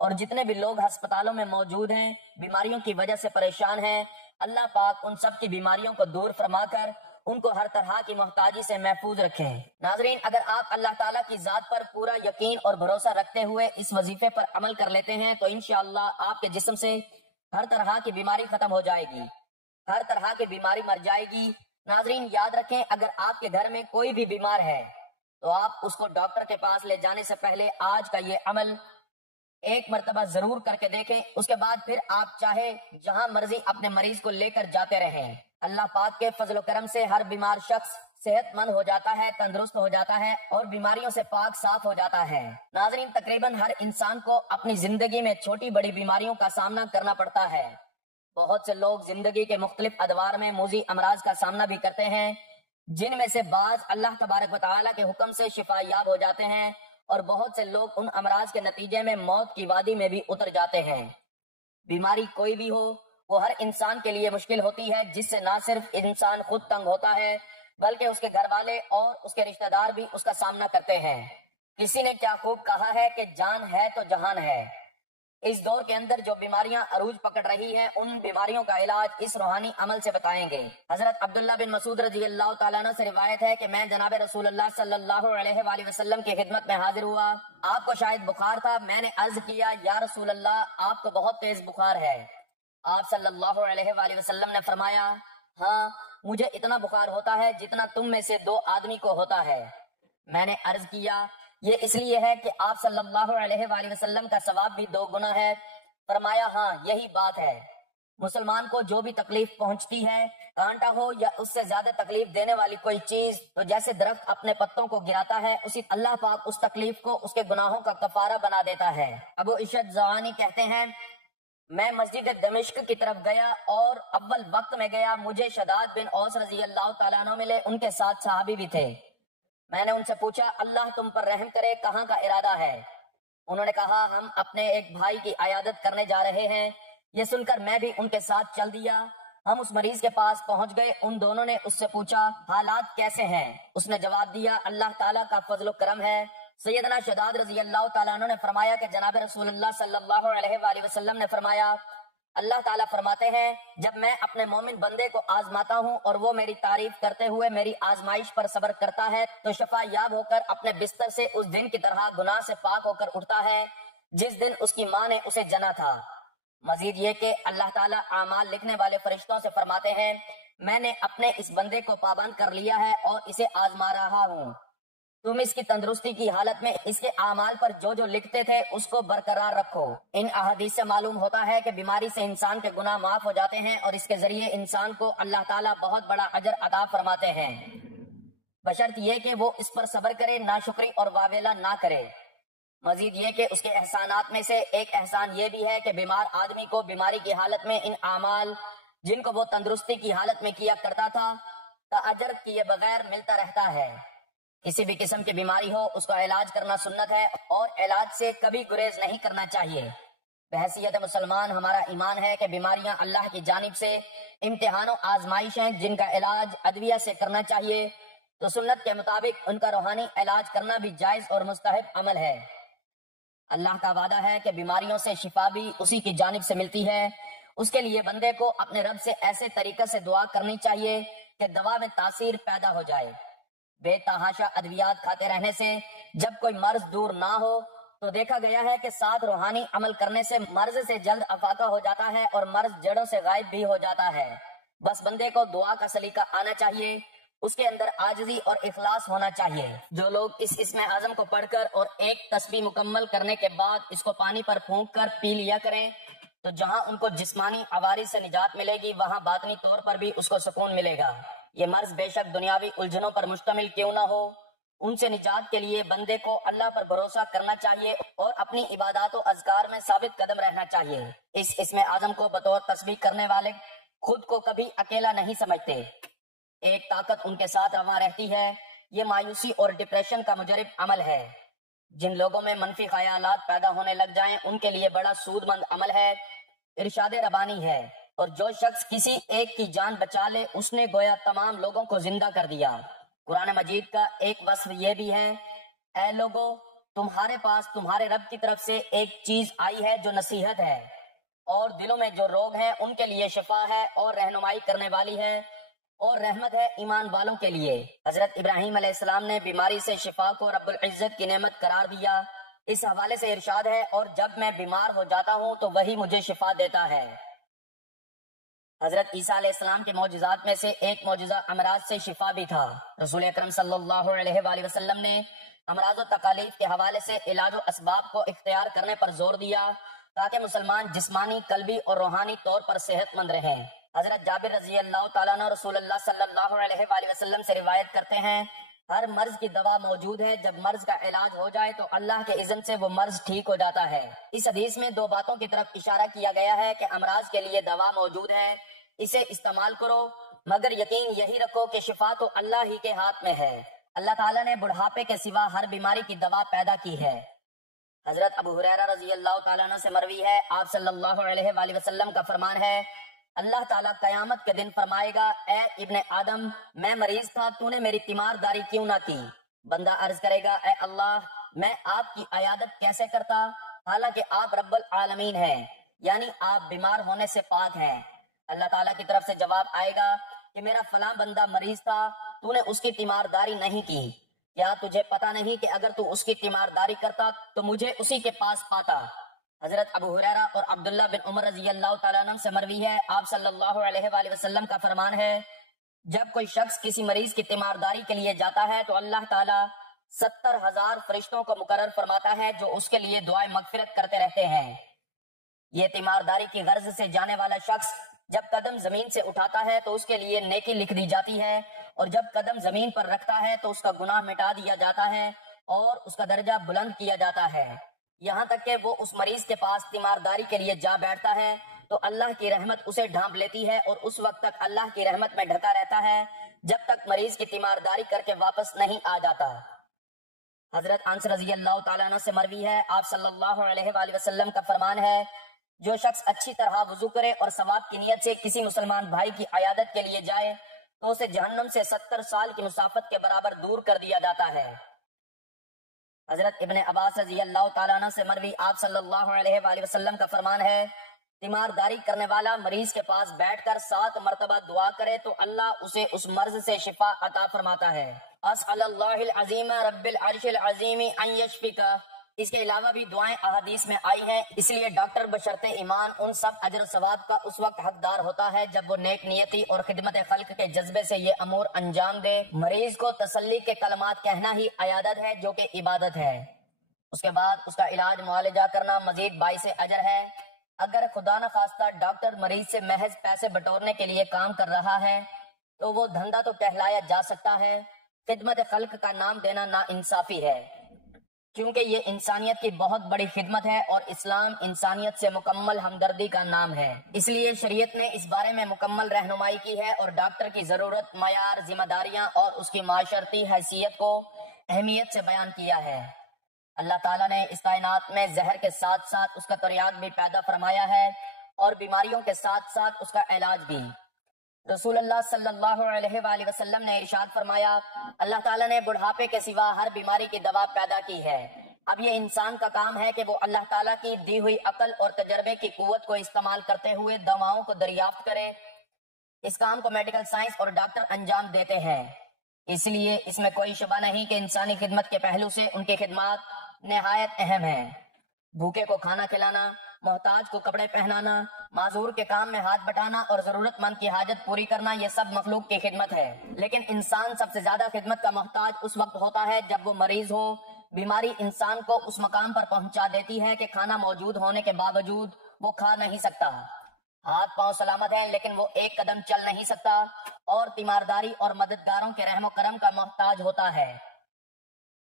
اور جتنے بھی لوگ ہسپتالوں میں موجود ہیں بیماریوں کی وجہ سے پریشان ہیں، اللہ پاک ان سب کی بیماریوں کو دور فرما کر ان کو ہر طرح کی محتاجی سے محفوظ رکھیں۔ ناظرین، اگر آپ اللہ تعالیٰ کی ذات پر پورا یقین اور بھروسہ رکھتے ہوئے اس وظیفے پر عمل کر لیتے ہیں تو انشاءاللہ آپ کے جسم سے ہر طرح کی بیماری ختم ہو جائے گی، ہر طرح کی بیماری مر جائے گی۔ ناظرین یاد رکھیں، اگر آپ کے گھر میں کوئی بھی بیمار ہے تو آپ اس کو ڈاکٹر کے پاس لے جانے سے پہلے آج کا یہ عمل ایک مرتبہ ضرور کر کے دیکھیں، اس کے بعد پھر آپ چاہے جہاں مرضی اپنے مریض کو لے کر جاتے رہیں۔ اللہ پاک کے فضل و کرم سے ہر بیمار شخص صحت مند ہو جاتا ہے، تندرست ہو جاتا ہے اور بیماریوں سے پاک صاف ہو جاتا ہے۔ ناظرین تقریباً ہر انسان کو اپنی زندگی میں چھوٹی بڑی بیماریوں کا سامنا کرنا پڑتا ہے۔ بہت سے لوگ زندگی کے مختلف ادوار میں موذی امراض کا سامنا بھی کرتے ہیں، جن میں سے بعض اللہ تبارک و تعالیٰ کے حکم سے شفا یاب ہو جاتے ہیں اور بہت سے لوگ ان امراض کے نتیجے میں موت کی وادی میں بھی اتر جاتے ہیں۔ بیماری کوئی بھی ہو وہ ہر انسان کے لیے مشکل ہوتی ہے، جس سے نہ صرف انسان خود تنگ ہوتا ہے بلکہ اس کے گھر والے اور اس کے رشتہ دار بھی اس کا سامنا کرتے ہیں۔ کسی نے کیا خوب کہا ہے کہ جان ہے تو جہان ہے۔ اس دور کے اندر جو بیماریاں عروج پکڑ رہی ہیں ان بیماریوں کا علاج اس روحانی عمل سے بتائیں گے۔ حضرت عبداللہ بن مسعود رضی اللہ تعالیٰ عنہ سے روایت ہے کہ میں جناب رسول اللہ صلی اللہ علیہ وآلہ وسلم کی خدمت میں حاضر ہوا۔ آپ کو شاید بخار تھا۔ میں نے عرض کیا یا رسول اللہ آپ کو بہت تیز بخار ہے۔ آپ صلی اللہ علیہ وآلہ وسلم نے فرمایا ہاں مجھے اتنا بخار ہوتا ہے جتنا تم میں سے 2 آدمی کو ہوتا ہے۔ میں نے عرض کیا یہ اس لیے ہے کہ آپ صلی اللہ علیہ وآلہ وسلم کا ثواب بھی 2 گنا ہے۔ فرمایا ہاں یہی بات ہے۔ مسلمان کو جو بھی تکلیف پہنچتی ہے، کانٹا ہو یا اس سے زیادہ تکلیف دینے والی کوئی چیز، تو جیسے درخت اپنے پتوں کو گراتا ہے اسی اللہ پاک اس تکلیف کو اس کے گناہوں کا کفارہ بنا دیتا ہے۔ ابو عشت زعانی کہتے ہیں میں مسجد دمشق کی طرف گیا اور اول وقت میں گیا، مجھے شداد بن اوس رضی اللہ تعالیٰ عنہ ملے، ان کے ساتھ صحابی بھی تھے۔ میں نے ان سے پوچھا اللہ تم پر رحم کرے کہاں کا ارادہ ہے؟ انہوں نے کہا ہم اپنے ایک بھائی کی عیادت کرنے جا رہے ہیں۔ یہ سن کر میں بھی ان کے ساتھ چل دیا۔ ہم اس مریض کے پاس پہنچ گئے۔ ان دونوں نے اس سے پوچھا حالات کیسے ہیں؟ اس نے جواب دیا اللہ تعالیٰ کا فضل و کرم ہے۔ سیدنا شداد رضی اللہ تعالیٰ عنہ نے فرمایا کہ جناب رسول اللہ صلی اللہ علیہ وآلہ وسلم نے فرمایا اللہ تعالیٰ فرماتے ہیں جب میں اپنے مومن بندے کو آزماتا ہوں اور وہ میری تعریف کرتے ہوئے میری آزمائش پر صبر کرتا ہے تو شفا یاب ہو کر اپنے بستر سے اس دن کی طرح گناہ سے پاک ہو کر اٹھتا ہے جس دن اس کی ماں نے اسے جنا تھا۔ مزید یہ کہ اللہ تعالیٰ اعمال لکھنے والے فرشتوں سے فرماتے ہیں میں نے اپنے اس بندے کو پابند کر لیا ہے اور اسے آزما رہا ہوں، تم اس کی تندرستی کی حالت میں اس کے اعمال پر جو جو لکھتے تھے اس کو برقرار رکھو۔ ان احادیث سے معلوم ہوتا ہے کہ بیماری سے انسان کے گناہ معاف ہو جاتے ہیں اور اس کے ذریعے انسان کو اللہ تعالیٰ بہت بڑا اجر عطا فرماتے ہیں، بشرط یہ کہ وہ اس پر صبر کرے، ناشکری اور واویلا نہ کرے۔ مزید یہ کہ اس کے احسانات میں سے ایک احسان یہ بھی ہے کہ بیمار آدمی کو بیماری کی حالت میں ان اعمال جن کو وہ تندرستی کی حالت میں کیا کرتا تھا کا اجر کیے بغیر ملتا رہتا ہے۔ کسی بھی قسم کی بیماری ہو اس کا علاج کرنا سنت ہے اور علاج سے کبھی گریز نہیں کرنا چاہیے۔ بحیثیت مسلمان ہمارا ایمان ہے کہ بیماریاں اللہ کی جانب سے امتحان و آزمائش ہیں جن کا علاج ادویہ سے کرنا چاہیے، تو سنت کے مطابق ان کا روحانی علاج کرنا بھی جائز اور مستحب عمل ہے۔ اللہ کا وعدہ ہے کہ بیماریوں سے شفا بھی اسی کی جانب سے ملتی ہے۔ اس کے لیے بندے کو اپنے رب سے ایسے طریقے سے دعا کرنی چاہیے کہ دوا میں تاثیر پیدا ہو جائے۔ بے تحاشا ادویات کھاتے رہنے سے جب کوئی مرض دور نہ ہو تو دیکھا گیا ہے کہ ساتھ روحانی عمل کرنے سے مرض سے جلد افاقہ ہو جاتا ہے اور مرض جڑوں سے غائب بھی ہو جاتا ہے۔ بس بندے کو دعا کا سلیقہ آنا چاہیے، اس کے اندر عاجزی اور اخلاص ہونا چاہیے۔ جو لوگ اس اسم اعظم کو پڑھ کر اور ایک تسبیح مکمل کرنے کے بعد اس کو پانی پر پھونک کر پی لیا کریں تو جہاں ان کو جسمانی عوارض سے نجات ملے گی وہاں باطنی طور پر بھی اس کو سکون ملے گا۔ یہ مرض بے شک دنیاوی الجھنوں پر مشتمل کیوں نہ ہو، ان سے نجات کے لیے بندے کو اللہ پر بھروسہ کرنا چاہیے اور اپنی عبادات و اذکار میں ثابت قدم رہنا چاہیے۔ اس اسم اعظم کو بطور تسبیح کرنے والے خود کو کبھی اکیلا نہیں سمجھتے، ایک طاقت ان کے ساتھ رواں رہتی ہے۔ یہ مایوسی اور ڈپریشن کا مجرب عمل ہے۔ جن لوگوں میں منفی خیالات پیدا ہونے لگ جائیں ان کے لیے بڑا سود مند عمل ہے، ارشاد ربانی ہے، اور جو شخص کسی ایک کی جان بچا لے اس نے گویا تمام لوگوں کو زندہ کر دیا۔ قرآن مجید کا ایک وصف یہ بھی ہے اے لوگو تمہارے پاس تمہارے رب کی طرف سے ایک چیز آئی ہے جو نصیحت ہے، اور دلوں میں جو روگ ہیں ان کے لیے شفا ہے اور رہنمائی کرنے والی ہے اور رحمت ہے ایمان والوں کے لیے۔ حضرت ابراہیم علیہ السلام نے بیماری سے شفا کو رب العزت کی نعمت قرار دیا۔ اس حوالے سے ارشاد ہے، اور جب میں بیمار ہو جاتا ہوں تو وہی مجھے شفا دیتا ہے۔ حضرت عیسیٰ علیہ السلام کے معجزات میں سے ایک معجزہ امراض سے شفا بھی تھا۔ رسول اکرم صلی اللہ علیہ وآلہ وسلم نے امراض و تکالیف کے حوالے سے علاج و اسباب کو اختیار کرنے پر زور دیا تاکہ مسلمان جسمانی، قلبی اور روحانی طور پر صحت مند رہیں۔ حضرت جابر رضی اللہ تعالیٰ عنہ رسول اللہ صلی اللہ علیہ وآلہ وسلم سے روایت کرتے ہیں، ہر مرض کی دوا موجود ہے، جب مرض کا علاج ہو جائے تو اللہ کے اذن سے وہ مرض ٹھیک ہو جاتا ہے۔ اس حدیث میں دو باتوں کی طرف اشارہ کیا گیا ہے کہ امراض کے لیے دوا موجود ہے، اسے استعمال کرو، مگر یقین یہی رکھو کہ شفا تو اللہ ہی کے ہاتھ میں ہے۔ اللہ تعالیٰ نے بڑھاپے کے سوا ہر بیماری کی دوا پیدا کی ہے۔ حضرت ابو ہریرہ رضی اللہ تعالیٰ عنہ سے مروی ہے، آپ صلی اللہ علیہ وآلہ وسلم کا فرمان ہے، اللہ تعالیٰ قیامت کے دن فرمائے گا، اے ابن آدم، میں مریض تھا، تو نے میری تیمارداری کیوں نہ کی؟ بندہ عرض کرے گا، اے اللہ، میں آپ کی عیادت کیسے کرتا حالانکہ آپ رب العالمین ہیں، یعنی آپ بیمار ہونے سے پاک ہیں۔ اللہ تعالیٰ کی طرف سے جواب آئے گا کہ میرا فلاں بندہ مریض تھا، تو نے اس کی تیمارداری نہیں کی، کیا تجھے پتا نہیں کہ اگر تو اس کی تیمارداری کرتا تو مجھے اسی کے پاس پاتا؟ حضرت ابو ہریرہ اور عبداللہ بن عمر رضی اللہ تعالیٰ عنہ سے مروی ہے، آپ صلی اللہ علیہ وآلہ وسلم کا فرمان ہے، جب کوئی شخص کسی مریض کی تیمارداری کے لیے جاتا ہے تو اللہ تعالیٰ 70,000 فرشتوں کو مقرر فرماتا ہے جو اس کے لیے دعائیں مغفرت کرتے رہتے ہیں۔ یہ تیمارداری کی غرض سے جانے والا شخص جب قدم زمین سے اٹھاتا ہے تو اس کے لیے نیکی لکھ دی جاتی ہے، اور جب قدم زمین پر رکھتا ہے تو اس کا گناہ مٹا دیا جاتا ہے اور اس کا درجہ بلند کیا جاتا ہے، یہاں تک کہ وہ اس مریض کے پاس تیمارداری کے لیے جا بیٹھتا ہے تو اللہ کی رحمت اسے ڈھانپ لیتی ہے اور اس وقت تک اللہ کی رحمت میں ڈھکا رہتا ہے جب تک مریض کی تیمارداری کر کے واپس نہیں آ جاتا۔ حضرت انس رضی اللہ تعالیٰ عنہ سے مروی ہے، آپ صلی اللہ علیہ وآلہ وسلم کا فرمان ہے، جو شخص اچھی طرح وضو کرے اور ثواب کی نیت سے کسی مسلمان بھائی کی عیادت کے لیے جائے تو اسے جہنم سے 70 سال کی مسافت کے برابر دور کر دیا جاتا ہے۔ حضرت ابن عباس رضی اللہ تعالیٰ عنہ سے مروی، آپ صلی اللہ علیہ وآلہ وسلم کا فرمان ہے، تیمارداری کرنے والا مریض کے پاس بیٹھ کر 7 مرتبہ دعا کرے تو اللہ اسے اس مرض سے شفا عطا فرماتا ہے۔ اسأل اللہ العظیم رب العرش العظیم ان یشفیکا۔ اس کے علاوہ بھی دعائیں احادیث میں آئی ہیں، اس لیے ڈاکٹر بشرط ایمان ان سب اجر و ثواب کا اس وقت حقدار ہوتا ہے جب وہ نیک نیتی اور خدمت خلق کے جذبے سے یہ امور انجام دے۔ مریض کو تسلی کے کلمات کہنا ہی عیادت ہے جو کہ عبادت ہے، اس کے بعد اس کا علاج معالجہ کرنا مزید باعث اجر ہے۔ اگر خدا نخواستہ ڈاکٹر مریض سے محض پیسے بٹورنے کے لیے کام کر رہا ہے تو وہ دھندا تو کہلایا جا سکتا ہے، خدمت خلق کا نام دینا ناانصافی ہے، کیونکہ یہ انسانیت کی بہت بڑی خدمت ہے اور اسلام انسانیت سے مکمل ہمدردی کا نام ہے۔ اس لیے شریعت نے اس بارے میں مکمل رہنمائی کی ہے اور ڈاکٹر کی ضرورت، معیار، ذمہ داریاں اور اس کی معاشرتی حیثیت کو اہمیت سے بیان کیا ہے۔ اللہ تعالیٰ نے اس کائنات میں زہر کے ساتھ ساتھ اس کا تریاق بھی پیدا فرمایا ہے اور بیماریوں کے ساتھ ساتھ اس کا علاج بھی۔ رسول اللہ صلی اللہ علیہ وآلہ وسلم نے ارشاد فرمایا، اللہ تعالیٰ نے بڑھاپے کے سوا ہر بیماری کی دوا پیدا کی ہے۔ اب یہ انسان کا کام ہے کہ وہ اللہ تعالیٰ کی دی ہوئی عقل اور تجربے کی قوت کو استعمال کرتے ہوئے دواؤں کو دریافت کرے۔ اس کام کو میڈیکل سائنس اور ڈاکٹر انجام دیتے ہیں، اس لیے اس میں کوئی شبہ نہیں کہ انسانی خدمت کے پہلو سے ان کی خدمات نہایت اہم ہیں۔ بھوکے کو کھانا کھلانا، محتاج کو کپڑے پہنانا، معذور کے کام میں ہاتھ بٹانا اور ضرورت مند کی حاجت پوری کرنا، یہ سب مخلوق کی خدمت ہے، لیکن انسان سب سے زیادہ خدمت کا محتاج اس وقت ہوتا ہے جب وہ مریض ہو۔ بیماری انسان کو اس مقام پر پہنچا دیتی ہے کہ کھانا موجود ہونے کے باوجود وہ کھا نہیں سکتا، ہاتھ پاؤں سلامت ہیں لیکن وہ ایک قدم چل نہیں سکتا اور تیمارداری اور مددگاروں کے رحم و کرم کا محتاج ہوتا ہے۔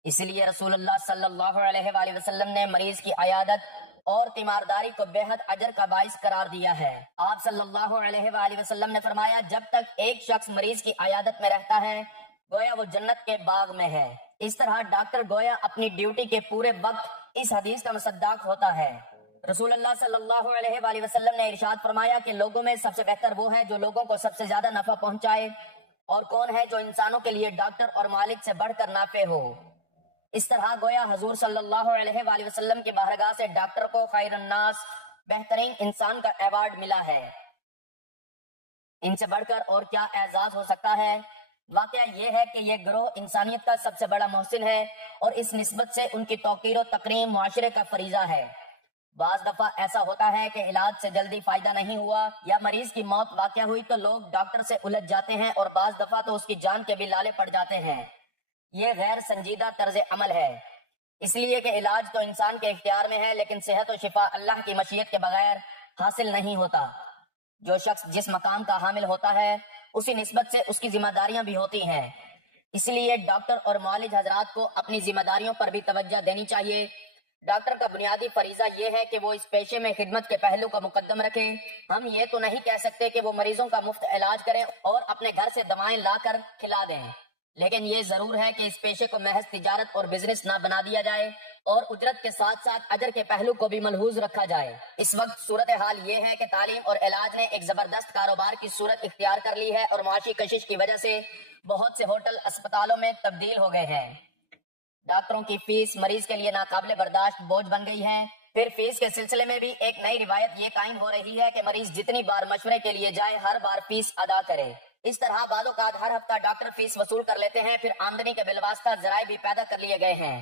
اس لیے رسول اللہ صلی اللہ علیہ وآلہ وسلم نے مریض کی عیادت اور تیمارداری کو بے حد اجر کا باعث قرار دیا ہے۔ آپ صلی اللہ علیہ وآلہ وسلم نے فرمایا، جب تک ایک شخص مریض کی عیادت میں رہتا ہے گویا وہ جنت کے باغ میں ہے۔ اس طرح ڈاکٹر گویا اپنی ڈیوٹی کے پورے وقت اس حدیث کا مصداق ہوتا ہے۔ رسول اللہ صلی اللہ علیہ وآلہ وسلم نے ارشاد فرمایا کہ لوگوں میں سب سے بہتر وہ ہے جو لوگوں کو سب سے زیادہ نفع پہنچائے، اور کون ہے جو انسانوں کے لیے ڈاکٹر اور مالک سے بڑھ کر نافع ہو۔ اس طرح گویا حضور صلی اللہ علیہ وآلہ وسلم کی بارگاہ سے ڈاکٹر کو خیر الناس، بہترین انسان کا ایوارڈ ملا ہے۔ ان سے بڑھ کر اور کیا اعزاز ہو سکتا ہے؟ واقعہ یہ ہے کہ یہ گروہ انسانیت کا سب سے بڑا محسن ہے، اور اس نسبت سے ان کی توقیر و تکریم معاشرے کا فریضہ ہے۔ بعض دفعہ ایسا ہوتا ہے کہ علاج سے جلدی فائدہ نہیں ہوا یا مریض کی موت واقع ہوئی تو لوگ ڈاکٹر سے الجھ جاتے ہیں، اور بعض دفعہ تو اس کی جان کے بھی لالے پڑ جاتے ہیں۔ یہ غیر سنجیدہ طرز عمل ہے، اس لیے کہ علاج تو انسان کے اختیار میں ہے، لیکن صحت و شفا اللہ کی مشیت کے بغیر حاصل نہیں ہوتا۔ جو شخص جس مقام کا حامل ہوتا ہے اسی نسبت سے اس کی ذمہ داریاں بھی ہوتی ہیں، اس لیے ڈاکٹر اور معالج حضرات کو اپنی ذمہ داریوں پر بھی توجہ دینی چاہیے۔ ڈاکٹر کا بنیادی فریضہ یہ ہے کہ وہ اس پیشے میں خدمت کے پہلو کو مقدم رکھے۔ ہم یہ تو نہیں کہہ سکتے کہ وہ مریضوں کا مفت علاج کریں اور اپنے گھر سے دوائیں لا کر کھلا دیں، لیکن یہ ضرور ہے کہ اس پیشے کو محض تجارت اور بزنس نہ بنا دیا جائے، اور اجرت کے ساتھ ساتھ اجر کے پہلو کو بھی ملحوظ رکھا جائے۔ اس وقت صورتحال یہ ہے کہ تعلیم اور علاج نے ایک زبردست کاروبار کی صورت اختیار کر لی ہے، اور معاشی کشش کی وجہ سے بہت سے ہوٹل اسپتالوں میں تبدیل ہو گئے ہیں۔ ڈاکٹروں کی فیس مریض کے لیے ناقابل برداشت بوجھ بن گئی ہے۔ پھر فیس کے سلسلے میں بھی ایک نئی روایت یہ قائم ہو رہی ہے کہ مریض جتنی بار مشورے کے لیے جائے ہر بار فیس ادا کرے۔ اس طرح بعض اوقات ہر ہفتہ ڈاکٹر فیس وصول کر لیتے ہیں، پھر آمدنی کے بالواسطہ ذرائع بھی پیدا کر لیے گئے ہیں۔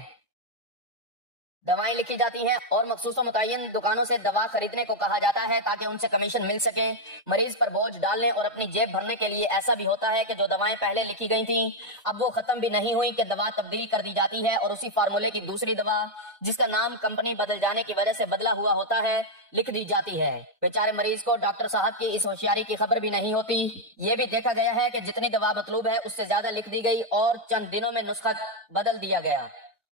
دوائیں لکھی جاتی ہیں اور مخصوص و متعین دکانوں سے دوا خریدنے کو کہا جاتا ہے تاکہ ان سے کمیشن مل سکے۔ مریض پر بوجھ ڈالنے اور اپنی جیب بھرنے کے لیے ایسا بھی ہوتا ہے کہ جو دوائیں پہلے لکھی گئی تھیں اب وہ ختم بھی نہیں ہوئی کہ دوا تبدیل کر دی جاتی ہے، اور اسی فارمولے کی دوسری دوا جس کا نام کمپنی بدل جانے کی وجہ سے بدلا ہوا ہوتا ہے لکھ دی جاتی ہے۔ بیچارے مریض کو ڈاکٹر صاحب کی اس ہوشیاری کی خبر بھی نہیں ہوتی۔ یہ بھی دیکھا گیا ہے کہ جتنی دوا مطلوب ہے اس سے زیادہ لکھ دی گئی اور چند دنوں میں نسخہ بدل دیا گیا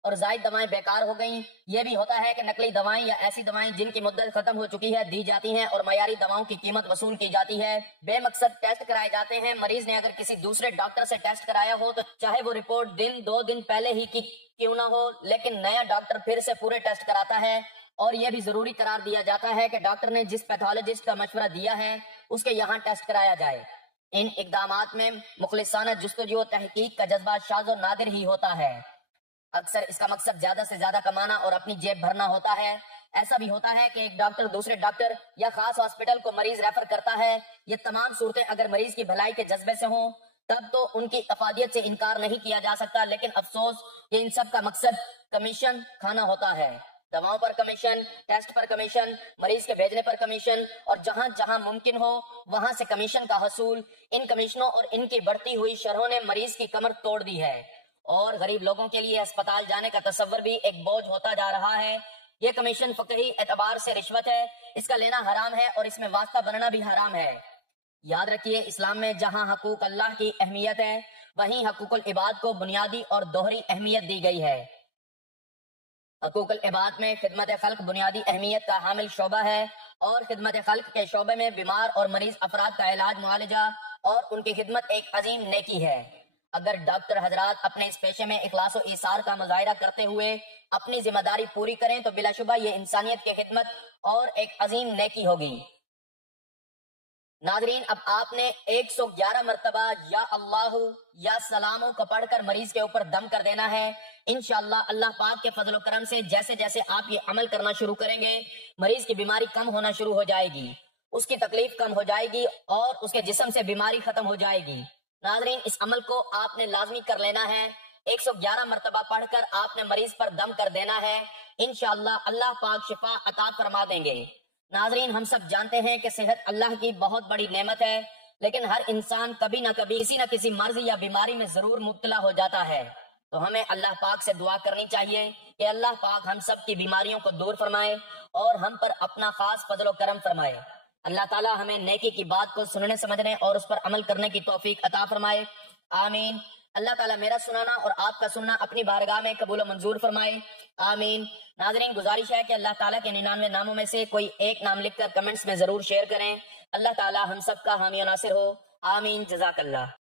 اور زائد دوائیں بیکار ہو گئیں۔ یہ بھی ہوتا ہے کہ نقلی دوائیں یا ایسی دوائیں جن کی مدت ختم ہو چکی ہے دی جاتی ہیں اور معیاری دواؤں کی قیمت وصول کی جاتی ہے۔ بے مقصد ٹیسٹ کرائے جاتے ہیں۔ مریض نے اگر کسی دوسرے ڈاکٹر سے ٹیسٹ کرایا ہو تو چاہے وہ رپورٹ دو دن پہلے ہی کی کیوں نہ ہو، لیکن نیا ڈاکٹر پھر سے پورے ٹیسٹ کراتا ہے، اور یہ بھی ضروری قرار دیا جاتا ہے کہ ڈاکٹر نے جس پیتھولوجسٹ کا مشورہ دیا ہے اس کے یہاں ٹیسٹ کرایا جائے۔ ان اقدامات میں مخلصانہ جستجو و تحقیق کا جذبہ شاذ و نادر ہی ہوتا ہے۔ اکثر اس کا مقصد زیادہ سے زیادہ کمانا اور اپنی جیب بھرنا ہوتا ہے۔ ایسا بھی ہوتا ہے کہ ایک ڈاکٹر دوسرے ڈاکٹر یا خاص ہاسپٹل کو مریض ریفر کرتا ہے۔ یہ تمام صورتیں اگر مریض کی بھلائی کے جذبے سے ہوں تب تو ان کی افادیت سے انکار نہیں کیا جا سکتا، لیکن افسوس کہ ان سب کا مقصد کمیشن کھانا ہوتا ہے۔ دواؤں پر کمیشن، ٹیسٹ پر کمیشن، مریض کے بھیجنے پر کمیشن، اور جہاں جہاں ممکن ہو وہاں سے کمیشن کا حصول۔ ان کمیشنوں اور ان کی بڑھتی ہوئی شرحوں نے مریض کی کمر توڑ دی ہے، اور غریب لوگوں کے لیے اسپتال جانے کا تصور بھی ایک بوجھ ہوتا جا رہا ہے۔ یہ کمیشن فقہی اعتبار سے رشوت ہے، اس کا لینا حرام ہے اور اس میں واسطہ بننا بھی حرام ہے۔ یاد رکھیے، اسلام میں جہاں حقوق اللہ کی اہمیت ہے وہیں حقوق العباد کو بنیادی اور دوہری اہمیت دی گئی ہے۔ حقوق العباد میں خدمت خلق بنیادی اہمیت کا حامل شعبہ ہے، اور خدمت خلق کے شعبے میں بیمار اور مریض افراد کا علاج، معالجہ اور ان کی خدمت ایک عظیم نیکی ہے۔ اگر ڈاکٹر حضرات اپنے اس پیشے میں اخلاص و ایثار کا مظاہرہ کرتے ہوئے اپنی ذمہ داری پوری کریں تو بلا شبہ یہ انسانیت کی خدمت اور ایک عظیم نیکی ہوگی۔ ناظرین، اب آپ نے 111 مرتبہ یا اللہ یا سلاموں کو پڑھ کر مریض کے اوپر دم کر دینا ہے۔ انشاءاللہ اللہ پاک کے فضل و کرم سے جیسے جیسے آپ یہ عمل کرنا شروع کریں گے مریض کی بیماری کم ہونا شروع ہو جائے گی، اس کی تکلیف کم ہو جائے گی اور اس کے جسم سے بیماری ختم ہو جائے گی۔ ناظرین، اس عمل کو آپ نے لازمی کر لینا ہے۔ 111 مرتبہ پڑھ کر آپ نے مریض پر دم کر دینا ہے، انشاءاللہ اللہ پاک شفا عطا فرما دیں گے۔ ناظرین، ہم سب جانتے ہیں کہ صحت اللہ کی بہت بڑی نعمت ہے، لیکن ہر انسان کبھی نہ کبھی کسی نہ کسی مرض یا بیماری میں ضرور مبتلا ہو جاتا ہے۔ تو ہمیں اللہ پاک سے دعا کرنی چاہیے کہ اللہ پاک ہم سب کی بیماریوں کو دور فرمائے اور ہم پر اپنا خاص فضل و کرم فرمائے۔ اللہ تعالی ہمیں نیکی کی بات کو سننے سمجھنے اور اس پر عمل کرنے کی توفیق عطا فرمائے، آمین۔ اللہ تعالیٰ میرا سنانا اور آپ کا سننا اپنی بارگاہ میں قبول و منظور فرمائے، آمین۔ ناظرین، گزارش ہے کہ اللہ تعالیٰ کے 99 ناموں میں سے کوئی ایک نام لکھ کر کمنٹس میں ضرور شیئر کریں۔ اللہ تعالیٰ ہم سب کا حامی و ناصر ہو، آمین، جزاک اللہ۔